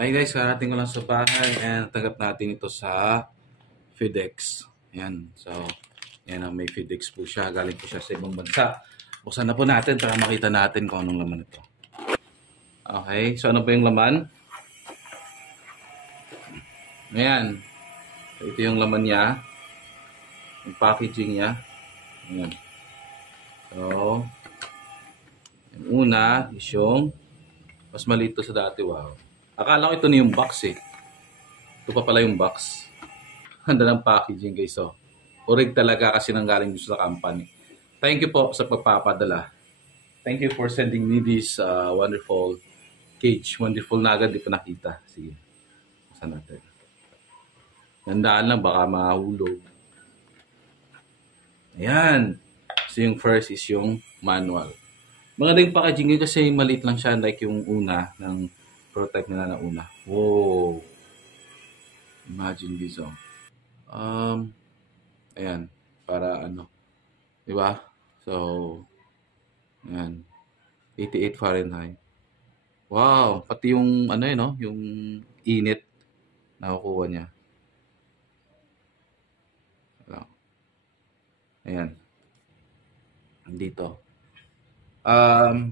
Ay guys, karating ko lang sa bahay and tanggap natin ito sa FedEx. Ayan, so yan ang may FedEx po siya. Galing po siya sa ibang bansa. Buksan na po natin para makita natin kung anong laman ito. Okay, so ano ba yung laman? Ayan, so, ito yung laman niya. Yung packaging niya. Ayan. So, yung una is yung mas maliit to sa dati. Wow. Akala ko ito na yung box eh. Ito pa pala yung box. Handa ng packaging guys. So, orig talaga kasi nanggaling gusto sa company. Thank you po sa pagpapadala. Thank you for sending me this wonderful cage. Wonderful na agad, di pa nakita. Sige. Saan natin? Gandaan lang, baka mahulog. Ayan. So yung first is yung manual. Maganda yung packaging kasi maliit lang siya like yung una ng prototype nila na una. Wow. Imagine this oh. Ayan. Para ano. Diba? So, ayan. 88 Fahrenheit. Wow. Pati yung ano no? Yung init nakukuha niya. Ayan. Dito.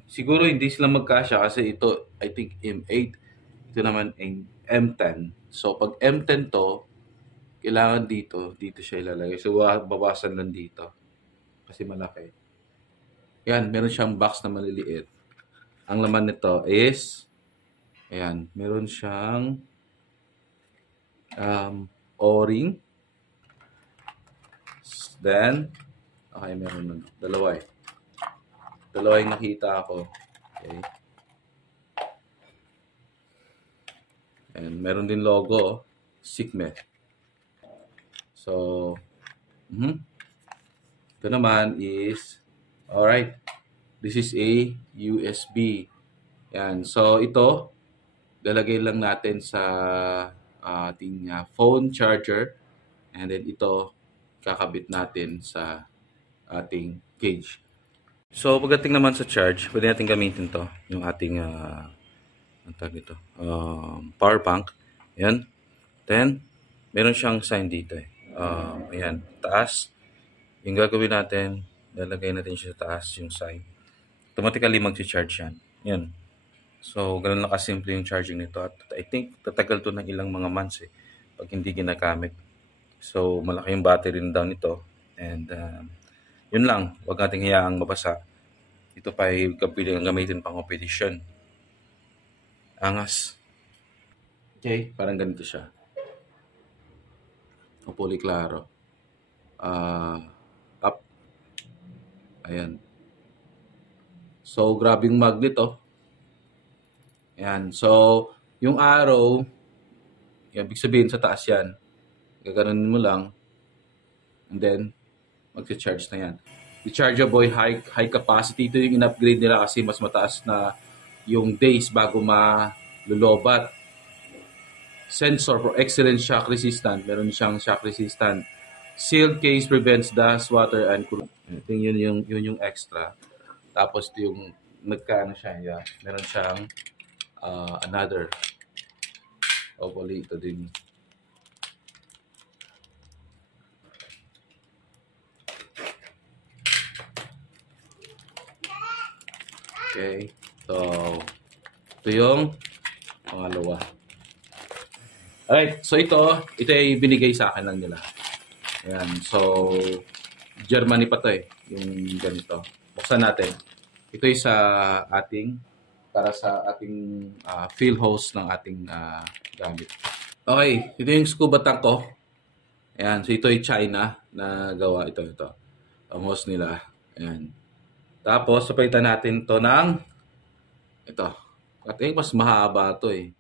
Siguro hindi sila magkasya kasi ito, I think M8. Ito naman M10. So, pag M10 to, kailangan dito siya ilalagay. So, babasan lang dito. Kasi malaki. Ayan, meron siyang box na maliliit. Ang laman nito is, ayan, meron siyang O-ring. Then, okay, meron nun. Dalawa yung nakita ako. Okay. And meron din logo, Sigma. So, ito naman is, alright, this is a USB. Yan. So, ito, lalagay lang natin sa ating phone charger. And then ito, kakabit natin sa ating cage. So, pagdating naman sa charge, pwede natin gamitin to, yung ating power bank. Ayan. Then, meron siyang sign dito eh. Ayan, taas. Yung gagawin natin, lalagay natin siya sa taas yung sign. Automatically mag-charge yan. Ayan. So, ganun lang kasimple yung charging nito. At I think, tatagal to ng ilang mga months eh, pag hindi ginagamit. So, malaki yung battery down nito. And, yun lang. Huwag nating hayaang mabasa. Ito pa ay gamitin pang competition. Angas. Okay, parang ganito siya. Kupuli klaro. Up. Ayan. So, grabe yung magnet oh. Ayan. So, yung arrow, yan, ibig sabihin sa taas yan. Gaganon mo lang. And then, mag-charge na yan. Rechargeable high capacity. Ito yung in-upgrade nila kasi mas mataas na yung days bago malulobat. Sensor for excellent shock resistant. Meron siyang shock resistant. Sealed case prevents dust, water, and corrosion. Yun yung extra. Tapos ito yung nagkaano siya. Yeah. Meron siyang another. Hopefully ito din. Okay. So, ito yung pangalawa. Alright. So, ito ay binigay sa akin lang nila. Ayan. So, Germany pa to eh. Yung ganito. Buksan natin. Ito ay para sa ating field hose ng ating gamit. Okay. Ito yung scuba tank ko. Ayan. So, ito ay China na gawa. Ito. Ang hose nila. Ayan. Tapos, sapalitan natin to ng ito. At mas mahaba to eh.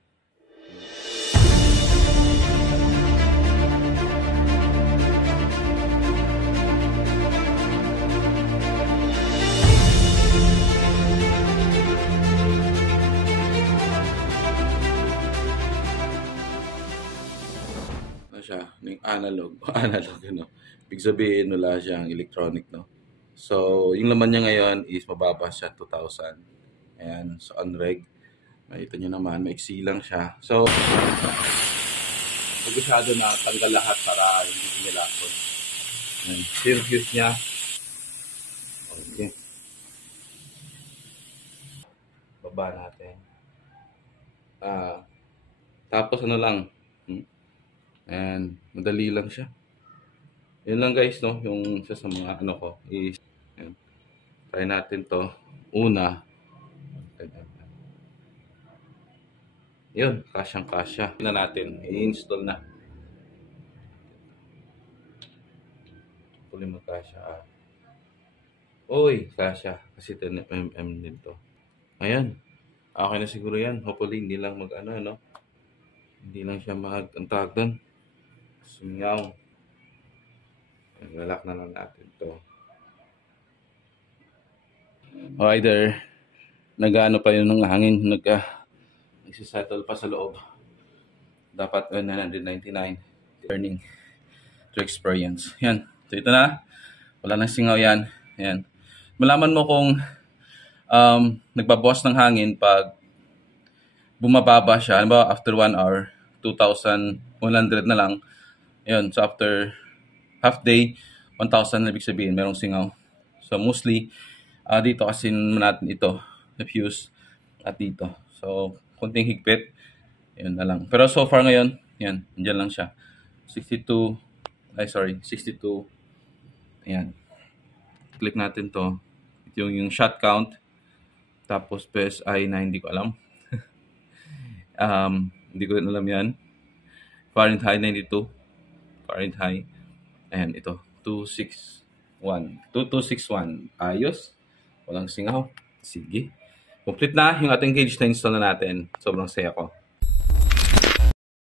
Ano siya? Yung analog. Ano? Ibig sabihin, wala siyang electronic, no? So, yung laman niya ngayon is mababa siya, 2,000. Ayan, so unreg. Makita nyo naman, maiksi lang siya. So, masyado na tanggal lahat para hindi kumilapon. Yung fuse niya. Okay. Baba natin. Tapos ano lang. And madali lang siya. Yun lang guys, no? Yung isa sa mga ano ko is, yan. Try natin to. Una. Yun, kasyang-kasya. Na natin. I-install na. Huli mo kasya. Uy, kasya. Kasi 10mm din to. Ayan. Okay na siguro yan. Hopefully, hindi lang mag-ano, no? Hindi lang siya ang tawag doon. Singaw. Lalak na lang natin to. O either, nag-ano pa yun ng hangin, nagsisettle pa sa loob. Dapat 999 learning to experience. Yan. So ito na. Wala nang singaw yan. Yan. Malaman mo kung nagbabawas ng hangin pag bumababa siya. Ano ba, after 1 hour, 2,100 na lang. Ayun. So after half day, 1,000 na ibig sabihin, merong singaw. So mostly, dito kasi natin ito, the fuse, at dito. So, kunting higpit, yun na lang. Pero so far ngayon, yan, dyan lang siya. 62. Ayan. Click natin to. Ito yung shot count. Tapos PSI na hindi ko alam. Hindi ko rin alam yan. Fahrenheit 92. Fahrenheit. Ayan, ito. 2261. Ayos. Walang singaw. Sige. Complete na yung ating gauge na install na natin. Sobrang saya ko.